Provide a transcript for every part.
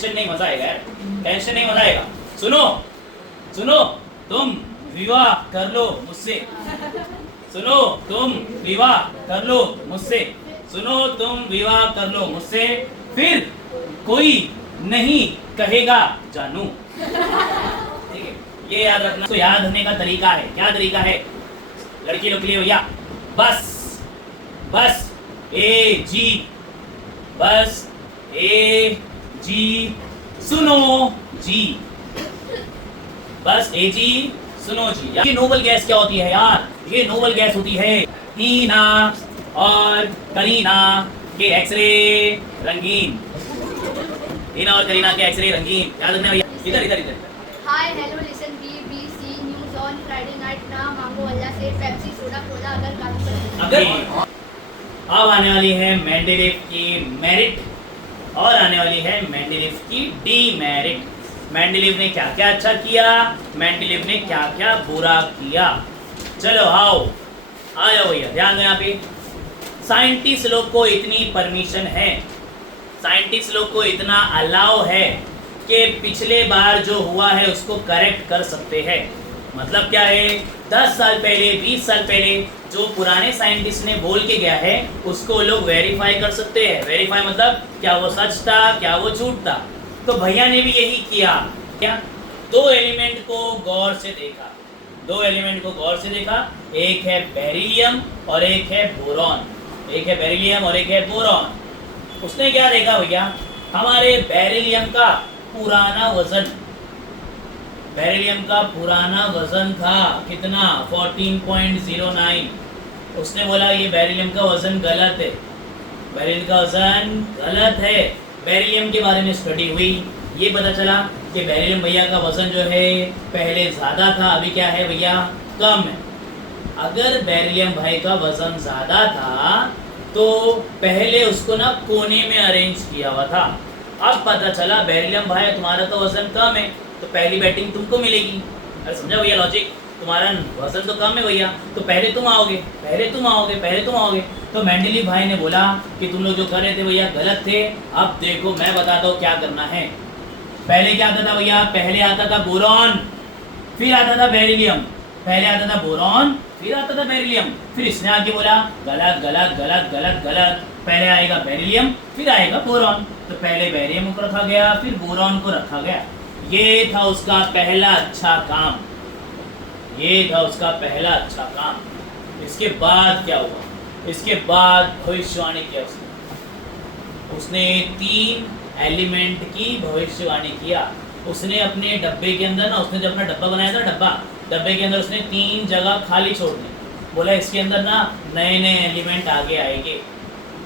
Tension नहीं, मजा आएगा यार, टेंशन नहीं, मजा आएगा। सुनो सुनो, तुम विवाह कर लो मुझसे, सुनो तुम विवाह कर लो मुझसे, सुनो तुम विवाह कर लो मुझसे, फिर कोई नहीं कहेगा जानू। ठीक है, ये याद रखना। तो याद होने का तरीका है, क्या तरीका है लड़की लोग के लिए भैया? बस बस ए जी, बस ए जी, सुनो जी, बस ए जी सुनो जी। ये नोबल गैस क्या होती है यार? ये नोबल गैस होती है हीना और करीना के एक्सरे रंगीन। हीना और करीना के एक्सरे रंगीन, याद रखना भैया। इधर इधर इधर। हाय hello listen BBC news on Friday night ना मांगो अल्लाह से पेप्सी सोडा कोला अगर काफी अगर अब आने वाली है मेंडेलिव की मेरिट और आने वाली है मेंडेलिव की डीमेरिट। मेंडेलिव ने क्या क्या अच्छा किया, मेंडेलिव ने क्या क्या बुरा किया। चलो आओ आ जाओ भैया, ध्यान दो यहाँ पे। साइंटिस्ट लोग को इतनी परमिशन है, साइंटिस्ट लोग को इतना अलाउ है कि पिछले बार जो हुआ है उसको करेक्ट कर सकते हैं। मतलब क्या है, 10 साल पहले 20 साल पहले जो पुराने साइंटिस्ट ने बोल के गया है उसको लोग वेरीफाई कर सकते हैं। वेरीफाई मतलब क्या वो सच था, क्या वो झूठ था। तो भैया ने भी यही किया। क्या? दो एलिमेंट को गौर से देखा, दो एलिमेंट को गौर से देखा, एक है बेरिलियम और एक है बोरॉन, एक है बेरिलियम और एक है बोरॉन। उसने क्या देखा भैया? हमारे बेरिलियम का पुराना वजन, बेरिलियम का पुराना वजन था कितना? 14.09। उसने बोला ये बेरिलियम का वजन गलत है, बेरिलियम का वजन गलत है। बेरिलियम के बारे में स्टडी हुई, ये पता चला कि बेरिलियम भैया का वजन जो है पहले ज़्यादा था, अभी क्या है भैया? कम है। अगर बेरिलियम भाई का वजन ज़्यादा था तो पहले उसको ना कोने में अरेंज किया हुआ था। अब पता चला बेरिलियम भाई तुम्हारा तो वजन कम है तो पहली बैटिंग तुमको मिलेगी। अरे समझा भैया लॉजिक? तुम्हारा वजन तो कम है भैया, तो पहले तुम आओगे, पहले तुम आओगे, पहले तुम आओगे। तो मेंडेलीव भाई ने बोला कि तुम लोग जो कर रहे थे भैया गलत थे, अब देखो मैं बताता हूँ क्या करना है। पहले क्या आता था भैया? पहले आता था बोरॉन, फिर आता था बेरिलियम, पहले आता था बोरॉन, फिर आता था बेरिलियम। फिर इसने आके बोला गलत गलत गलत गलत गलत, पहले आएगा बेरिलियम फिर आएगा बोरॉन। तो पहले बेरिलियम को रखा गया, फिर बोरॉन को रखा गया। ये था उसका पहला अच्छा काम, ये था उसका पहला अच्छा काम। इसके बाद क्या हुआ? इसके बाद भविष्यवाणी किया उसने। उसने 3 एलिमेंट की भविष्यवाणी किया। उसने अपने डब्बे के अंदर ना, उसने जब अपना डब्बा बनाया था, डब्बे के अंदर उसने 3 जगह खाली छोड़ दी। बोला इसके अंदर ना नए नए एलिमेंट आगे आएंगे।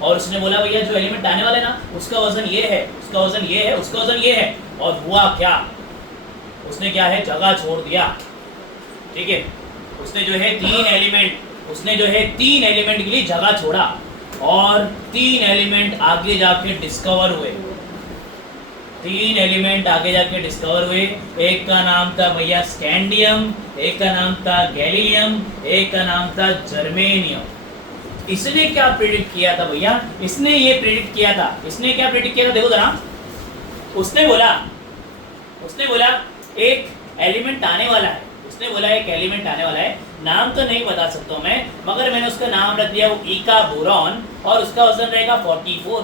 और उसने बोला भैया जो एलिमेंट आने वाले ना उसका वजन ये है, उसका वजन ये है, उसका वजन ये है। और हुआ क्या? उसने क्या है? जगह छोड़ दिया। ठीक है, उसने जो है 3 एलिमेंट, उसने जो है 3 एलिमेंट के लिए जगह छोड़ा और 3 एलिमेंट आगे जाके डिस्कवर हुए। 3 एलिमेंट आगे जाके डिस्कवर हुए। एक का नाम था भैया स्कैंडियम, एक का नाम था गैलियम, एक का नाम था जर्मेनियम। इसने क्या प्रेडिक्ट किया था भैया? इसने ये प्रेडिक्ट किया था। इसने क्या प्रेडिक्ट किया था देखो जरा। उसने बोला एक एलिमेंट आने वाला है, उसने बोला एक एलिमेंट आने वाला है, नाम तो नहीं बता सकता मैं, मगर मैंने उसका नाम रख दिया वो इका बोरॉन और उसका वजन रहेगा 44।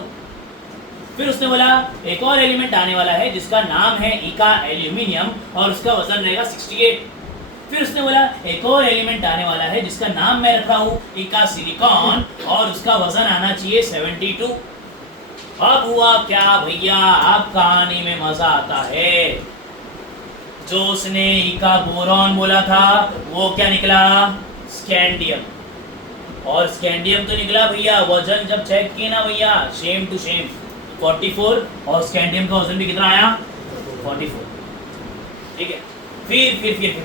फिर उसने बोला एक और एलिमेंट आने वाला है जिसका नाम है इका एल्यूमिनियम और उसका वजन रहेगा 68। फिर उसने बोला एक और एलिमेंट आने वाला है जिसका नाम मैं रखा हूँ इका सिलिकॉन और उसका वजन आना चाहिए 72। अब हुआ क्या भैया? अब कहानी में मजा आता है। जो उसने इका बोरॉन बोला था वो क्या निकला? स्कैंडियम। और स्कैंडियम तो निकला भैया, वजन जब चेक किए ना भैया सेम टू सेम 44 और स्कैंडियम का वजन भी कितना आया? 44। ठीक है,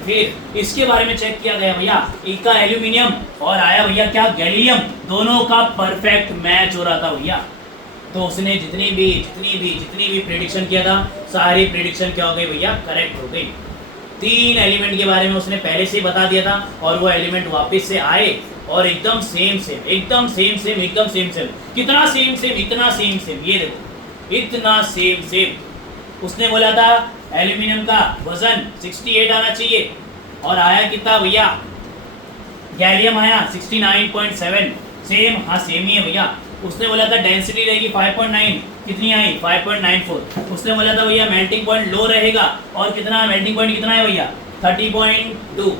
फिर इसके बारे में चेक किया गया भैया इका एल्यूमिनियम और आया भैया क्या? गैलियम। दोनों का परफेक्ट मैच हो रहा था भैया। तो उसने जितनी भी प्रेडिक्शन किया था सारी प्रेडिक्शन क्या हो गई भैया? करेक्ट हो गई। 3 एलिमेंट के बारे में उसने पहले से ही बता दिया था और वो एलिमेंट वापस से आए और एकदम सेम एकदम सेम। कितना सेम? इतना सेम। ये देखो इतना सेम। उसने बोला था एल्यूमिनियम का वजन 68 आना चाहिए और आया कितना भैया, गैलियम आया 69.7, सेम, हाँ सेम ही है भैया। उसने बोला था डेंसिटी रहेगी 5.9, कितनी आई 5.94। उसने बोला था भैया मेल्टिंग पॉइंट लो रहेगा और कितना मेल्टिंग पॉइंट कितना है भैया 30.2।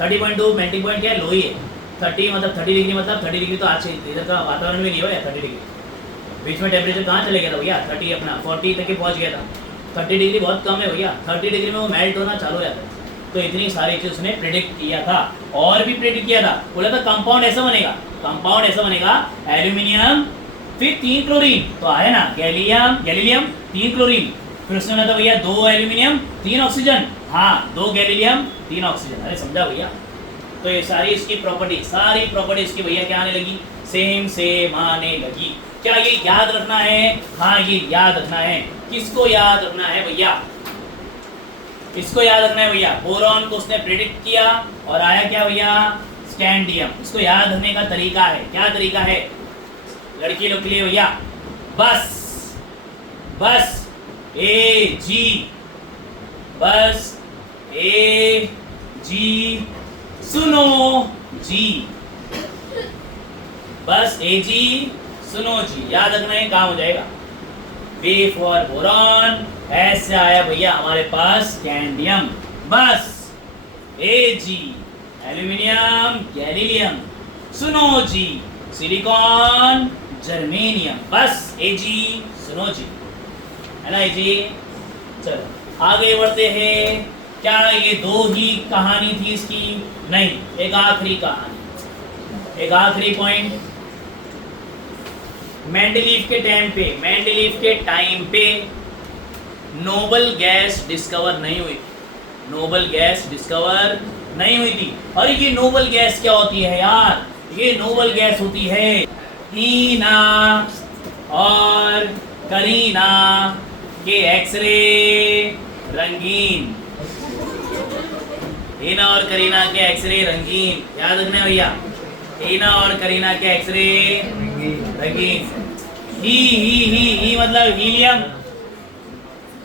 30.2 मेल्टिंग पॉइंट क्या है, लो ही है। 30 मतलब 30 डिग्री, मतलब 30 डिग्री तो आज से इधर का वातावरण में नहीं हुआ है 30 डिग्री। बीच में टेम्परेचर कहाँ चले गया था भैया 30 अपना 40 तक के पहुँच गया था। 30 डिग्री बहुत कम है भैया, 30 डिग्री में वो मेल्ट होना चालू हो जाता है। तो इतनी सारी चीज उसने प्रेडिक्ट किया था और भी प्रेडिक्ट किया था। बोला था कंपाउंड ऐसा बनेगा, कंपाउंड ऐसा बनेगा एल्यूमिनियम फिर 3 क्लोरीन, तो आया ना गैलीलियम 3 क्लोरीन। फिर उसने बोला था भैया 2 एल्यूमिनियम 3 ऑक्सीजन, हाँ 2 गैलीलियम 3 ऑक्सीजन। अरे समझा भैया। तो ये सारी इसकी प्रॉपर्टी इसकी भैया क्या आने लगी, सेम आने लगी। क्या ये याद रखना है, हाँ ये याद रखना है। किसको याद रखना है भैया, इसको याद रखना है भैया। बोरॉन को उसने प्रेडिक्ट किया और आया क्या भैया, स्कैंडियम। इसको याद रखने का तरीका है, क्या तरीका है लड़की लोग के लिए भैया, बस ए जी सुनो जी, बस ए जी सुनो जी, याद रखना है, काम हो जाएगा। बी फॉर बोरॉन, ऐसे आया भैया हमारे पास स्कैंडियम, बस ए जी एल्यूमिनियम गैलीलियम, सुनो जी सिलिकॉन जर्मेनियम, बस ए जी सुनो जी, है ना ए जी। चलो आगे बढ़ते हैं। क्या ये 2 ही कहानी थी इसकी, नहीं, एक आखिरी कहानी, एक आखिरी पॉइंट। मेंडलीव के टाइम पे नोबल गैस डिस्कवर नहीं हुई, नोबल गैस डिस्कवर नहीं हुई थी। और ये नोबल गैस क्या होती है यार, ये नोबल गैस होती है हीना और करीना के एक्सरे रंगीन, हीना और करीना के एक्सरे रंगीन, याद रखना भैया, हीना और करीना के एक्सरे रंगीन। ही मतलब हीलियम,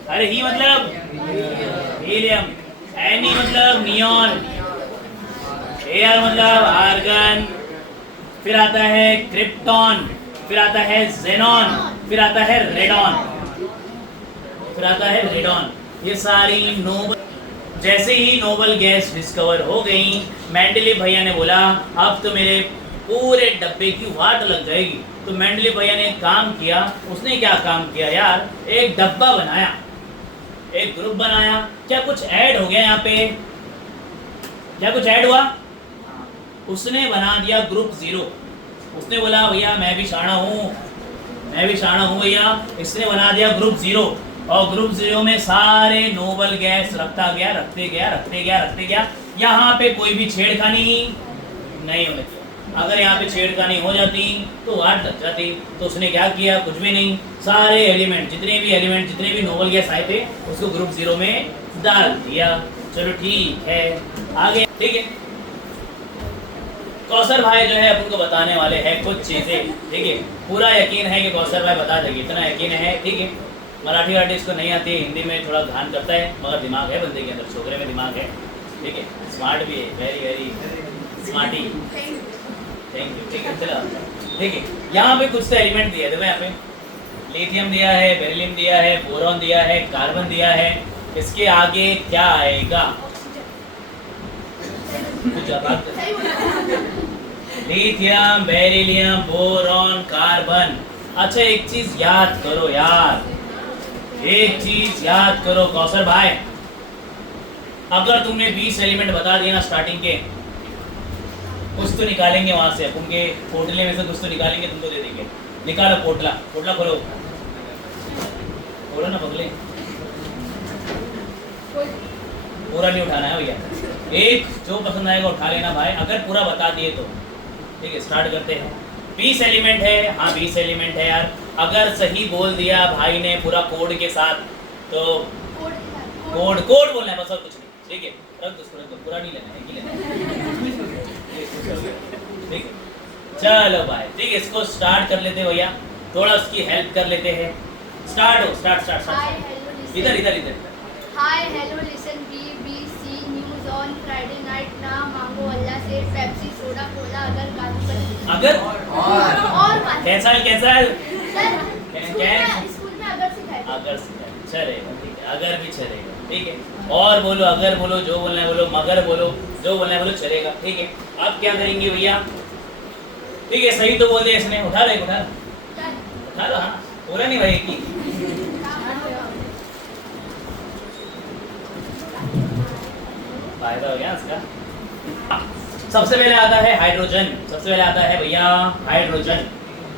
अरे ही मतलब हीलियम, एनी मतलब नियॉन, एआर मतलब आर्गन, फिर आता है क्रिप्टॉन, फिर आता है जेनॉन, फिर आता है रेडॉन, ये सारी नोबल। जैसे ही नोबल गैस डिस्कवर हो गई, मेंडलीव भैया ने बोला अब तो मेरे पूरे डब्बे की वाट लग जाएगी। तो मेंडलीव भैया ने काम किया, उसने क्या काम किया यार, एक डब्बा बनाया, एक ग्रुप बनाया। क्या कुछ ऐड हो गया यहाँ पे, क्या कुछ ऐड हुआ, उसने बना दिया ग्रुप 0। उसने बोला भैया मैं भी शाना हूँ भैया, इसने बना दिया ग्रुप 0 और ग्रुप 0 में सारे नोबल गैस रखते गया। यहाँ पे कोई भी छेड़खानी नहीं होनी चाहिए। अगर यहाँ पे छेड़खानी हो जाती तो वाट लग जाती। तो उसने क्या किया, कुछ भी नहीं, सारे एलिमेंट जितने भी नोबल गैस आए थे उसको ग्रुप 0 में डाल दिया। चलो ठीक है, आगे ठीक है। कौसर भाई जो है आपको बताने वाले हैं कुछ चीजें, ठीक है। पूरा यकीन है कि कौसर भाई बता देंगे, इतना यकीन है, ठीक है। मराठी आर्टिस्ट को नहीं आती है, हिंदी में थोड़ा ध्यान करता है, मगर दिमाग है बंदे के अंदर, छोकरे में दिमाग है, ठीक है। स्मार्ट भी है, वेरी स्मार्टी, थैंक यू, ठीक है। चलो ठीक है, यहाँ पे कुछ तो एलिमेंट दिया है, देखो यहाँ पे लिथियम दिया है, बेरिलियम दिया है, बोरॉन दिया है, कार्बन दिया है। इसके आगे क्या आएगा, लिथियम, बेरिलियम, बोरॉन, कार्बन। अच्छा एक चीज याद करो यार, एक चीज याद करो कौसर भाई, अगर तुमने 20 एलिमेंट बता दिया ना स्टार्टिंग के, कुछ तो निकालेंगे वहां से, उनके पोटले में से कुछ तो निकालेंगे, तुमको दे देंगे। निकालो पोटला खोलो, खोलो ना बगले, पूरा नहीं उठाना है भैया, एक जो पसंद आएगा उठा लेना भाई, अगर पूरा बता दिए तो। ठीक है, स्टार्ट करते हैं। 20 एलिमेंट है, हाँ 20 एलिमेंट है यार। अगर सही बोल दिया भाई ने पूरा कोड के साथ तो कोड बोलना है बस, और कुछ नहीं, ठीक है। रख दो, पूरा नहीं लेना है, एक ही लेना है, ठीक है। चलो भाई ठीक है, इसको स्टार्ट कर लेते हैं भैया, थोड़ा उसकी हेल्प कर लेते हैं। स्टार्ट हो, स्टार्ट। हाय हेलो इधर इधर इधर हाय hello listen BBC news on Friday night ना मांगो अल्लाह से पेप्सी सोडा कोला अगर काजू कतली अगर और काजू कैसा कैसा सर क्या स्कूल में अगर सिखाया अगर चलेगा, ठीक है, अगर भी चलेगा, ठीक है। और बोलो, अगर बोलो, जो बोलना है बोलो, मगर बोलो, जो बोलना है बोलो, चलेगा, ठीक है। अब क्या करेंगे भैया? ठीक है, सही तो बोल दिया इसने। उठा लो, उठा लो, हाँ, पूरा नहीं भाई की। फायदा हो गया इसका। सबसे पहले आता है हाइड्रोजन, सबसे पहले आता है भैया हाइड्रोजन,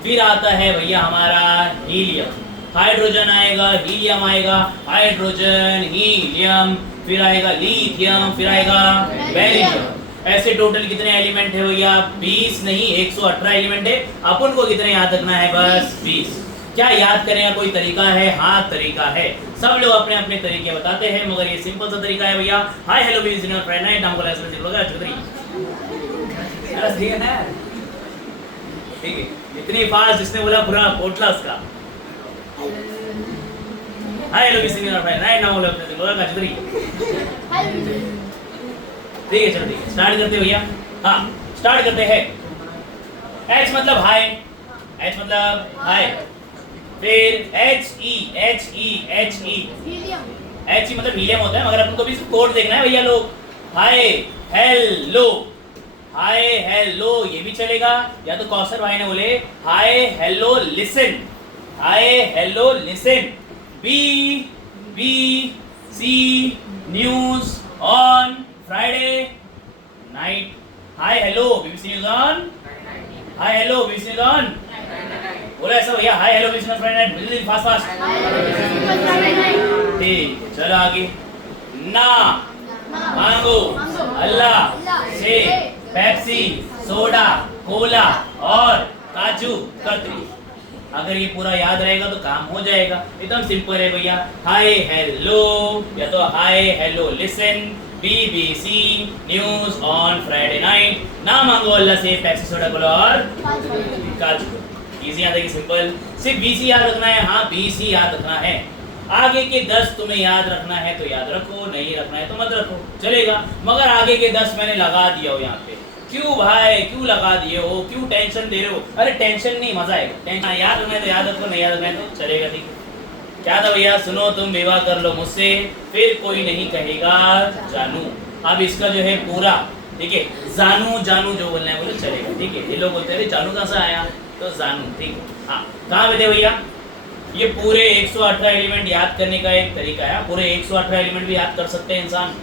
फिर आता है भैया हमारा हीलियम। हाइड्रोजन आएगा, हीलियम आएगा, हाइड्रोजन, हीलियम, फिर आएगा लिथियम, फिर आएगा बेरिलियम। ऐसे टोटल कितने एलिमेंट है भैया? 20 नहीं, 118 एलिमेंट है। अपन को कितने याद रखना है? बस 20। क्या याद करने का कोई तरीका है? हाँ, तरीका है। सब लोग अपने अपने तरीके बताते हैं, मगर ये सिंपल सा तरीका है भैया। Hi hello business friend night हमको लाइसेंस दिलोगा चौधरी, ठीक है ना? ठीक है, इतनी फास्ट जिसने बोला पूरा पोटला उसका। Hi hello business friend night हमको लाइसेंस दिलोगा चौधरी, ठीक है। चलो ठीक है, स्टार्ट करते हैं भैया। हाँ, स्टार्ट करते हैं। H मतलब हाय, H मतलब हाय, फिर HE हीलियम मतलब हीलियम होता है, मगर अपन को भी कोड देखना है भैया लोग। हाय हेलो, हाय हेलो ये भी चलेगा, या तो कौशल भाई ने बोले हाय hello listen, hi hello listen. BBC news on Friday night. Hi hello BBC news on, hi hello BBC news on, बोलो ऐसा भैया। Hi hello BBC news Friday night, जल्दी फास्ट फास्ट, ठीक है। चलो आगे। ना मांगो अल्लाह से पेप्सी सोडा कोला और काजू कतरी। अगर ये पूरा याद रहेगा तो काम हो जाएगा, एकदम सिंपल है भैया। हाय हेलो या तो हाय hello listen BBC news on Friday night, ना मांगो अल्लाह से पेप्सी सोडा कोला और काजू। इजी याद है कि सिंपल, सिर्फ BC याद रखना है। हाँ, BC याद रखना है। आगे के 10 तुम्हें याद रखना है तो याद रखो, नहीं रखना है तो मत रखो, चलेगा। मगर आगे के 10 मैंने लगा दिया हो यहाँ पे। क्यों भाई, क्यों लगा दिए हो? क्यों टेंशन दे रहे हो? अरे टेंशन नहीं, मजा आएगा। टेंशन याद रखना है तो याद रखो, नहीं याद रखना है तो चलेगा, ठीक है। क्या था भैया? सुनो तुम विवाह कर लो मुझसे, फिर कोई नहीं कहेगा जानू। अब इसका जो है पूरा, ठीक है, जानू जानू जो बोलना है बोलो, चलेगा, ठीक है। ये लोग बोलते हैं जानू कहाँ से आया, तो जानू, ठीक है। हाँ, कहाँ पे थे भैया? ये पूरे 118 एलिमेंट याद करने का एक तरीका है। पूरे 118 एलिमेंट भी याद कर सकते हैं इंसान।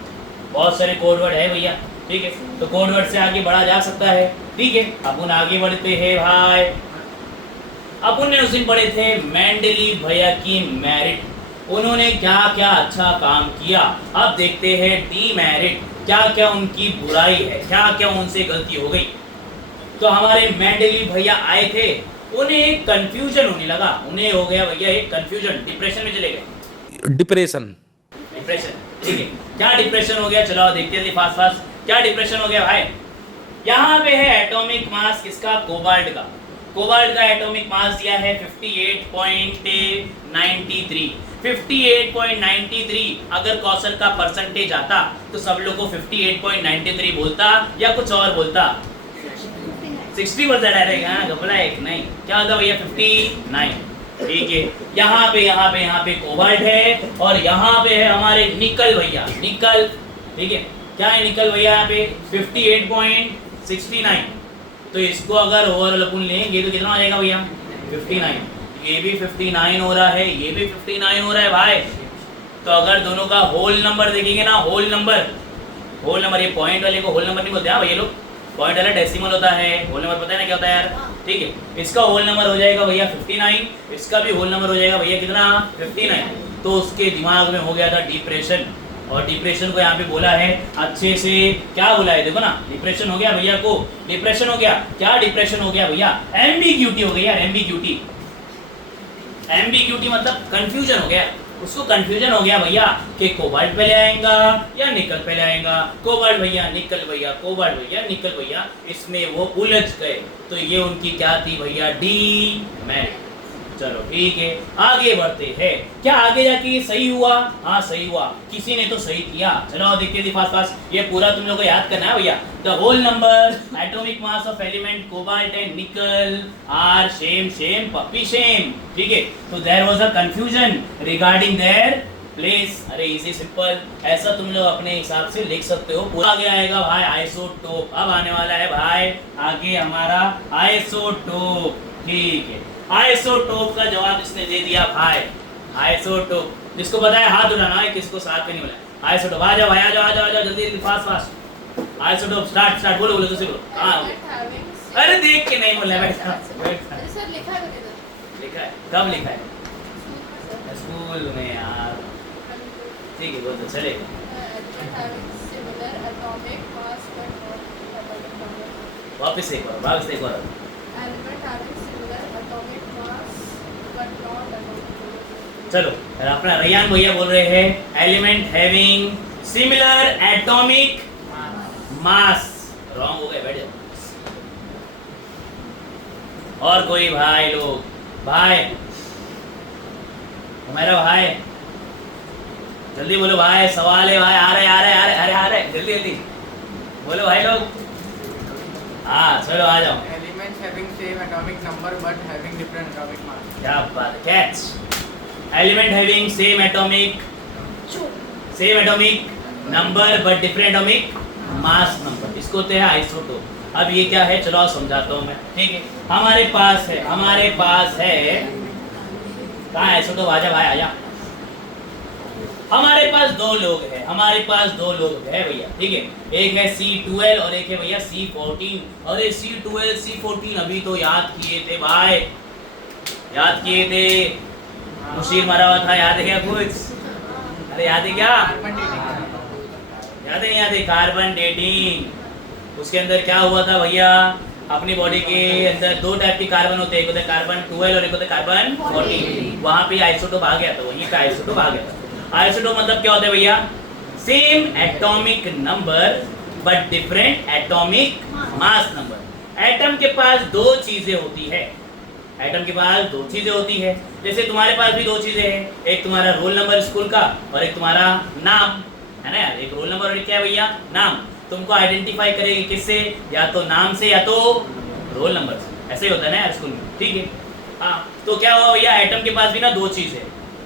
बहुत सारे कोड वर्ड है भैया, ठीक है। तो कोड वर्ड से आगे बढ़ा जा सकता है, ठीक है। अपन आगे बढ़ते हैं भाई। अपन ने उस दिन पढ़े थे मेंडलीव भैया की मेरिट। उन्होंने क्या क्या अच्छा काम किया। अब देखते हैं डीमेरिट, क्या क्या उनकी बुराई है, क्या क्या उनसे गलती हो गई। तो हमारे मेंडलीव भैया आए थे, उन्हें एक कंफ्यूजन होने लगा। उन्हें हो गया भैया एक कंफ्यूजन, डिप्रेशन में चले गए। डिप्रेशन, ठीक है। क्या डिप्रेशन हो गया? चलो देखते हैं फास्ट फास्ट, क्या डिप्रेशन हो गया भाई? यहाँ पे है एटॉमिक मास किसका? कोबाल्ट का। कोबाल्ट का एटॉमिक मास दिया है 58.93। 58.93 अगर कौशल का परसेंटेज आता तो सब लोग को 58.93 बोलता या कुछ और बोलता? 60 बोलता डायरेक्ट। हाँ, घबरा एक नहीं, क्या होता भैया? 59, ठीक है। यहाँ पे कोबाल्ट है और यहाँ पे है हमारे निकल भैया, निकल, ठीक है। क्या है निकल भैया? यहाँ पे 58.69। तो इसको अगर ओवरऑल अपन लेंगे तो कितना हो जाएगा भैया? 59। ये भी 59 हो रहा है, ये भी 59 हो रहा है भाई। तो अगर दोनों का होल नंबर देखेंगे ना, होल नंबर, ये पॉइंट वाले को होल नंबर नहीं बोलते हैं भैया लोग, पॉइंट वाला डेसिमल होता है, होल नंबर पता है ना क्या होता है यार, ठीक है। इसका होल नंबर हो जाएगा भैया 59, इसका भी होल नंबर हो जाएगा भैया कितना? 59। तो उसके दिमाग में हो गया था डिप्रेशन, और डिप्रेशन को यहाँ पे बोला है अच्छे से, क्या बोला है देखो ना, डिप्रेशन हो गया भैया को, डिप्रेशन हो गया। क्या डिप्रेशन हो गया भैया? एम्बिग्यूटी हो गई यार, एम्बिग्यूटी। एम्बिग्यूटी मतलब कंफ्यूजन हो गया। उसको कंफ्यूजन हो गया भैया कि कोबाल्ट पे ले आएगा या निकल पे ले आएगा, कोबाल्ट भैया निकल भैया, कोबाल्ट भैया निकल भैया, इसमें वो उलझ गए। तो ये उनकी क्या थी भैया? डीमेरिट। चलो ठीक है, आगे बढ़ते हैं। क्या आगे जाके ये सही हुआ? हाँ सही हुआ, किसी ने तो सही किया। चलो देखते थे फास्ट फास्ट, ये पूरा तुम लोग को याद करना है भैया। The whole number atomic mass of element cobalt and nickel are same पप्पी सेम। ठीक है, तो there was a confusion regarding their place. अरे इजी सिंपल, ऐसा तुम लोग अपने हिसाब से लिख सकते हो। पूरा आगे आएगा भाई आइसोटोप। अब आने वाला है भाई आगे हमारा आइसोटोप। ठीक है, आइसोटोप का जवाब इसने दे दिया भाई। आइसोटोप, जिसको पता है हाथ उठाना है, किसको साथ में नहीं बोला। आइसोटोप आ जाओ भाई, आ जाओ आ जाओ आ जाओ जल्दी fast fast. Isotope start start, बोलो बोलो तुझसे बोलो। हाँ अरे देख के नहीं बोला बैठा। सर लिखा है लिखा है, कब लिखा है? स्कूल में यार। ठीक है वो तो चलेगा। वापस एक बार, वापस एक बार। चलो अपना रैयान भैया बोल रहे हैं element having similar atomic mass. Wrong हो गए, बैठ जाओ। और कोई भाई लोग, भाई मेरा भाई जल्दी बोलो भाई, सवाल है भाई। आ रहे जल्दी जल्दी बोलो भाई लोग। हाँ चलो आ जाओ। Elements having same atomic number but having different atomic mass. क्या बात है, catch. Element having same atomic number but different atomic mass number, इसको होते हैं आइसोटोप। अब ये क्या है, चलो आप समझाता हूँ मैं। ठीक है, हमारे पास है कहाँ है आइसोटोप? आजा भाई आजा। हमारे पास दो लोग हैं भैया। ठीक है, एक है C12 और एक है भैया C14। और ये C12 C14 अभी तो याद किए थे भाई, याद किए थे। मुशीर मरा हुआ था, याद है क्या कुछ? अरे याद है क्या? याद है कार्बन डेटिंग। उसके अंदर क्या हुआ था भैया, अपनी बॉडी के अंदर दो टाइप के कार्बन होते हैं, एक होता है कार्बन 12 और एक होता है कार्बन 14। वहाँ पे आइसोटोप आ गया था, वहीं पे आइसोटोप आ गया था। आइसोटोप मतलब क्या होता है भैया? Same atomic number but different atomic mass number. Atom के पास दो चीजें होती है, जैसे तुम्हारे पास भी दो चीजें हैं, एक तुम्हारा रोल नंबर स्कूल का और एक तुम्हारा नाम, है ना यार। एक रोल नंबर और एक क्या है भैया? नाम। तुमको आइडेंटिफाई करेगी किससे? या तो नाम से या तो रोल नंबर से। ऐसे ही होता है ना यार स्कूल में। ठीक है, हाँ। तो क्या हुआ भैया, एटम के पास भी ना दो चीज है,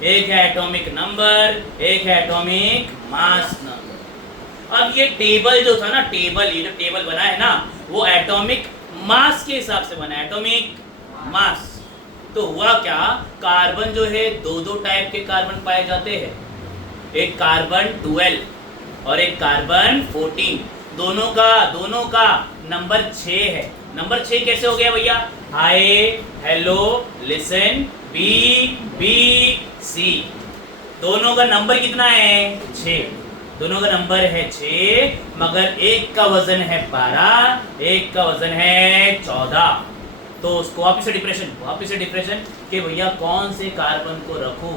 एक है एटॉमिक नंबर, एक है एटॉमिक मास नंबर। अब ये टेबल जो था ना, ये जो टेबल बना है ना, वो एटॉमिक मास के हिसाब से बना है, एटॉमिक मास। तो हुआ क्या, कार्बन जो है दो टाइप के कार्बन पाए जाते हैं, एक कार्बन 12 और एक कार्बन 14। दोनों का नंबर 6 है। नंबर 6 कैसे हो गया भैया? Hi hello listen B B C. दोनों का नंबर कितना है? 6। दोनों का नंबर है 6, मगर एक का वजन है 12, एक का वजन है 14। तो उसको वापिस से डिप्रेशन कि भैया कौन से कार्बन को रखूं,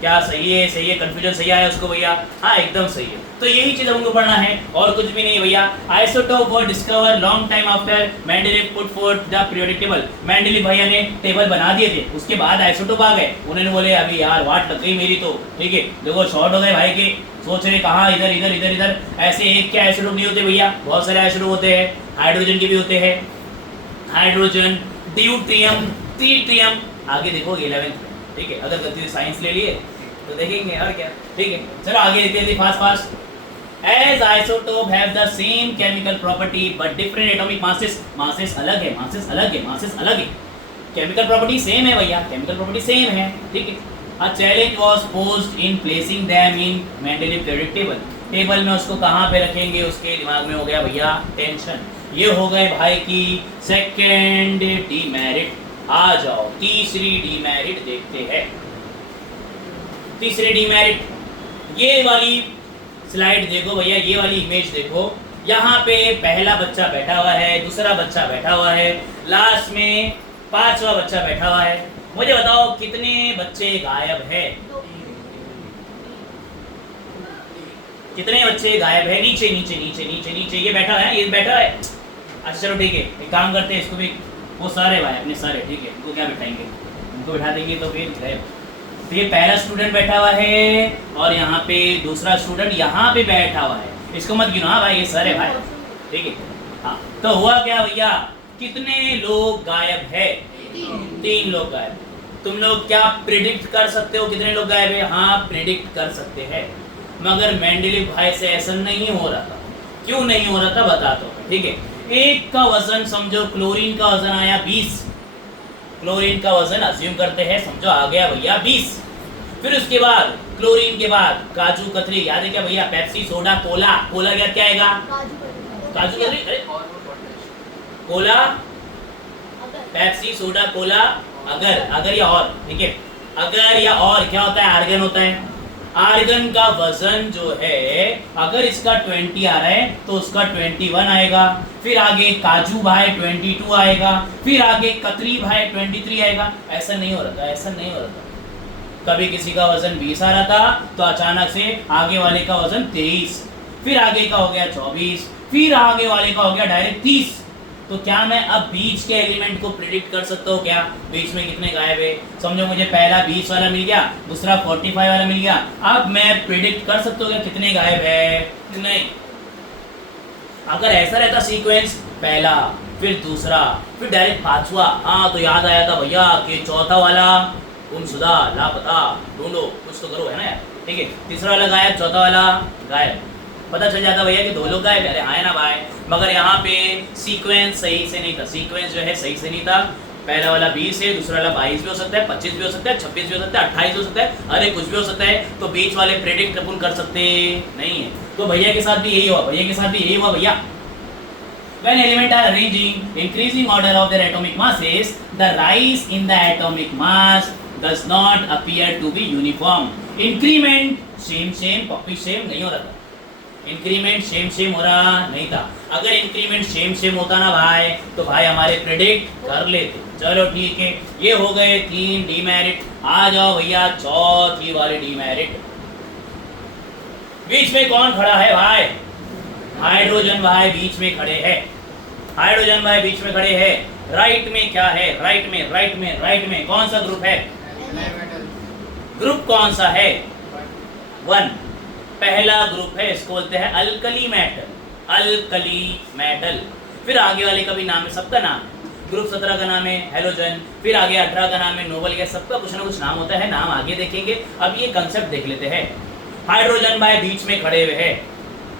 क्या सही है? कंफ्यूजन सही आया उसको भैया? हाँ एकदम सही है। तो यही चीज हमको पढ़ना है और कुछ भी नहीं भैया। Isotope were discover long time after Mendeleev put forth the periodic table. Mendeleev भैया ने टेबल बना दिए थे, उसके बाद आइसोटोप आ गए। उन्होंने बोले अभी यार वाट लग गई मेरी तो। ठीक है, देखो शॉर्ट हो गए भाई के, सोच रहे कहाँ इधर। ऐसे एक क्या आइसोटोप नहीं होते भैया, बहुत सारे आइसोटोप होते हैं। हाइड्रोजन के भी होते हैं, हाइड्रोजन, ड्यूट्रियम, ट्रीट्रियम। आगे देखो 11th में। ठीक है, अगर गलती से साइंस ले लिए तो देखेंगे और क्या। ठीक है, चलो आगे देखते हैं fast. As isotope have the same chemical property but different atomic masses। masses अलग है। Chemical property same है भैया, ठीक है। A challenge was posed in placing them in Mendeleev periodic table। Table में उसको कहाँ पे रखेंगे, उसके दिमाग में हो गया भैया टेंशन। ये हो गए भाई की सेकेंड डीमेरिट। आ जाओ तीसरी डीमेरिट देखते हैं। तीसरी डीमेरिट, ये वाली स्लाइड देखो भैया, ये वाली इमेज देखो। यहाँ पे पहला बच्चा बैठा हुआ है, दूसरा बच्चा बैठा हुआ है, लास्ट में 5वां बच्चा बैठा हुआ है। मुझे बताओ कितने बच्चे गायब है? कितने बच्चे गायब है? नीचे ये बैठा है। अच्छा चलो ठीक है, एक काम करते हैं, इसको भी वो सारे भाई अपने सारे, ठीक है, इनको क्या बैठाएंगे? इनको बिठा देंगे तो फिर गए। तो ये पहला स्टूडेंट बैठा हुआ है और यहाँ पे दूसरा स्टूडेंट यहाँ पे बैठा हुआ है। इसको मत गिनो, हाँ भाई ये सर है भाई, ठीक है। हाँ तो हुआ क्या भैया, कितने लोग गायब है? 3 लोग गायब। तुम लोग क्या प्रिडिक्ट कर सकते हो कितने लोग गायब है? हाँ प्रिडिक्ट कर सकते हैं, मगर मेंडेलीव भाई से ऐसा नहीं हो रहा था। क्यों नहीं हो रहा था बताता हूँ, ठीक है। एक का वजन समझो, क्लोरीन का वजन आया 20, क्लोरीन का वजन अज्यूम करते हैं, समझो आ गया भैया 20। फिर उसके बाद क्लोरीन के बाद काजू कतरी, याद है क्या भैया? पेप्सी, सोडा, कोला, कोला क्या आएगा? काजू कतरी, अरे कोला, पेप्सी, सोडा, कोला, अगर या और, ठीक है। अगर या और क्या होता है? आर्गन होता है। आर्गन का वजन जो है, अगर इसका 20 आ रहा है तो उसका 21 आएगा, फिर आगे काजू भाई 22 आएगा, फिर आगे कतरी भाई 23 आएगा। ऐसा नहीं हो रहा था, ऐसा नहीं हो रहा था। कभी किसी का वजन 20 आ रहा था तो अचानक से आगे वाले का वजन 23, फिर आगे का हो गया 24, फिर आगे वाले का हो गया डायरेक्ट 30। तो क्या मैं अब बीच के एलिमेंट को प्रिडिक्ट कर सकता हूँ क्या? बीच में कितने गायब है? समझो मुझे पहला 20 वाला मिल गया, दूसरा 45 वाला मिल गया। अब मैं प्रिडिक्ट कर सकता हूँ क्या कितने गायब है? नहीं। अगर ऐसा रहता सीक्वेंस, पहला फिर दूसरा फिर डायरेक्ट पांचवा, हाँ तो याद आया था भैया कि चौथा वाला गुमशुदा, लापता, ढूंढो, कुछ तो करो, है ना यार, ठीक है। तीसरा वाला गायब, चौथा वाला गायब, पता चल जाता भैया कि 2 लोग गायब है। अरे हाँ ना भाई, मगर यहाँ पे सीक्वेंस सही से नहीं था, सीक्वेंस जो है सही से नहीं था। पहला वाला 20 है, दूसरा वाला 22 भी हो सकता है, 25 भी हो सकता है, 26 भी हो सकता है, 28 भी हो सकता है, अरे कुछ भी हो सकता है। तो बीच वाले प्रेडिक्ट अपन कर सकते नहीं है। तो भैया के साथ भी यही हुआ, भैया के साथ भी यही हुआ भैया। When elements are arranging increasing order of their atomic masses, the rise in the atomic mass does not appear to be uniform. Increment same पप्पी सेम नहीं हो रहा था, इंक्रीमेंट सेम हो रहा नहीं था। अगर इंक्रीमेंट सेम होता ना भाई तो भाई हमारे प्रेडिक्ट कर लेते। चलो ठीक है, ये हो गए 3 डीमेरिट। आ जाओ भैया चौथी वाली डीमेरिट। बीच में कौन खड़ा है भाई? हाइड्रोजन भाई बीच में खड़े हैं, हाइड्रोजन भाई बीच में खड़े हैं। राइट में क्या है? राइट में कौन सा ग्रुप है? ग्रुप कौन सा है? 1। पहला ग्रुप है, इसको बोलते हैं अल्कली मेटल, अल्कली मेटल। फिर आगे वाले का भी नाम है, सबका नाम। ग्रुप 17 का नाम है हेलोजन, फिर आगे 18 का नाम है नोबल गैस। सबका कुछ ना कुछ नाम होता है, नाम आगे देखेंगे। अब ये कंसेप्ट देख लेते हैं। हाइड्रोजन भाई बीच में खड़े हुए हैं।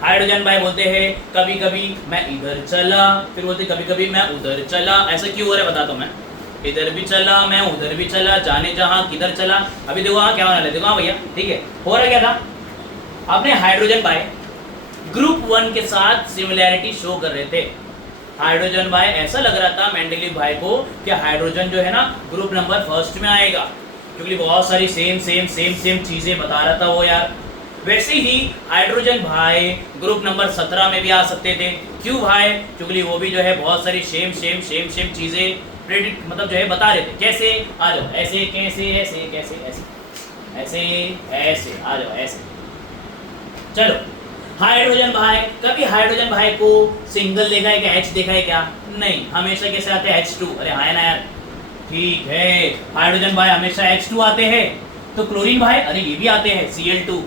हाइड्रोजन भाई बोलते हैं कभी कभी मैं इधर चला, फिर बोलते कभी कभी मैं उधर चला। ऐसा क्यों हो रहा है बताता हूँ मैं। इधर भी चला मैं, उधर भी चला, जाने जहाँ किधर चला। अभी देखो हाँ क्या होने वाला है, देखो हाँ भैया, ठीक है। हो रहा क्या था, आपने हाइड्रोजन भाई ग्रुप 1 के साथ सिमिलैरिटी शो कर रहे थे। हाइड्रोजन भाई ऐसा लग रहा था मेंडेलीव भाई को कि हाइड्रोजन जो है ना ग्रुप नंबर 1 में आएगा, क्योंकि बहुत सारी सेम चीजें बता रहा था वो यार। वैसे ही हाइड्रोजन भाई ग्रुप नंबर 17 में भी आ सकते थे। क्यों भाई? क्योंकि वो भी जो है बहुत सारी सेम चीजें प्रेडिक्ट मतलब जो है बता रहे थे। कैसे? आ जाओ ऐसे, कैसे, ऐसे, कैसे, ऐसे, ऐसे, ऐसे, आ जाओ ऐसे। चलो हाइड्रोजन भाई, कभी हाइड्रोजन भाई को सिंगल देखा है क्या? H देखा है क्या? नहीं, हमेशा कैसे आते हैं? H2। अरे हाँ ना यार, ठीक है। हाइड्रोजन भाई हमेशा H2 आते हैं। तो क्लोरीन भाई, अरे ये भी आते हैं Cl2।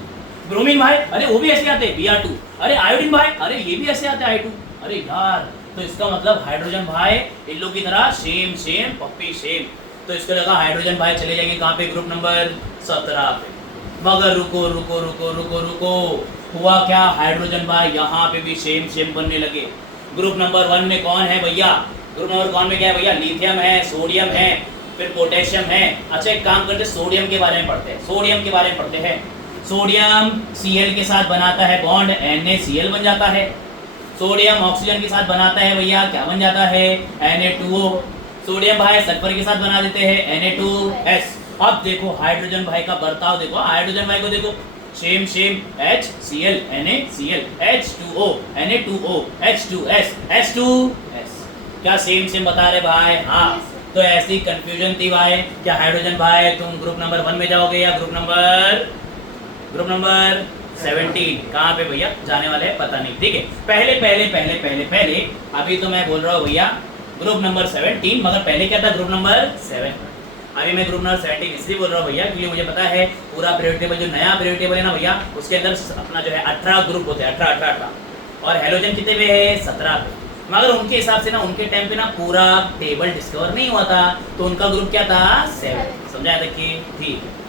ब्रोमीन भाई, अरे वो भी ऐसे आते हैं Br2। अरे आयोडीन भाई, अरे ये भी ऐसे आते हैं I2। अरे यार, तो इसका मतलब हाइड्रोजन भाई इन लोग की तरह सेम पप्पी सेम। तो इसको लगा हाइड्रोजन भाई चले जाएंगे कहाँ पे? ग्रुप नंबर 17 पे। मगर रुको, हुआ क्या? हाइड्रोजन भाई यहाँ पे भी सेम बनने लगे। ग्रुप नंबर 1 में कौन है भैया? ग्रुप नंबर 1 में क्या है भैया? लिथियम है, सोडियम है, फिर पोटेशियम है। अच्छा एक काम करते, सोडियम के बारे में पढ़ते हैं। सोडियम Cl के साथ बनाता है बॉन्ड, NaCl बन जाता है। सोडियम ऑक्सीजन के साथ बनाता है भैया, क्या बन जाता है? Na2O। सोडियम भाई सल्फर के साथ बना देते हैं Na2S। अब देखो हाइड्रोजन भाई का बर्ताव देखो, हाइड्रोजन भाई को देखो, same HCl NaCl H2O Na2O H2S H2S। क्या सेम बता रहे भाई? हाँ। तो ऐसी कंफ्यूजन थी भाई, क्या हाइड्रोजन भाई तुम ग्रुप नंबर 1 में जाओगे या ग्रुप नंबर 17? कहाँ पे भैया जाने वाले हैं पता नहीं, ठीक है। पहले अभी तो मैं बोल रहा हूँ भैया ग्रुप नंबर 17, मगर पहले क्या था? Group number 7। अभी मैं ग्रुप नंबर 17 इसलिए बोल रहा हूँ भैया क्योंकि मुझे पता है पूरा पीरियड टेबल जो नया पीरियड टेबल है ना भैया उसके अंदर अपना जो है 18 ग्रुप होते हैं 18 और हेलोजन कितने पे है 17 पे। मगर उनके हिसाब से ना उनके टाइम पे ना पूरा टेबल डिस्कवर नहीं हुआ था तो उनका ग्रुप क्या था 7। समझाया था कि ठीक है।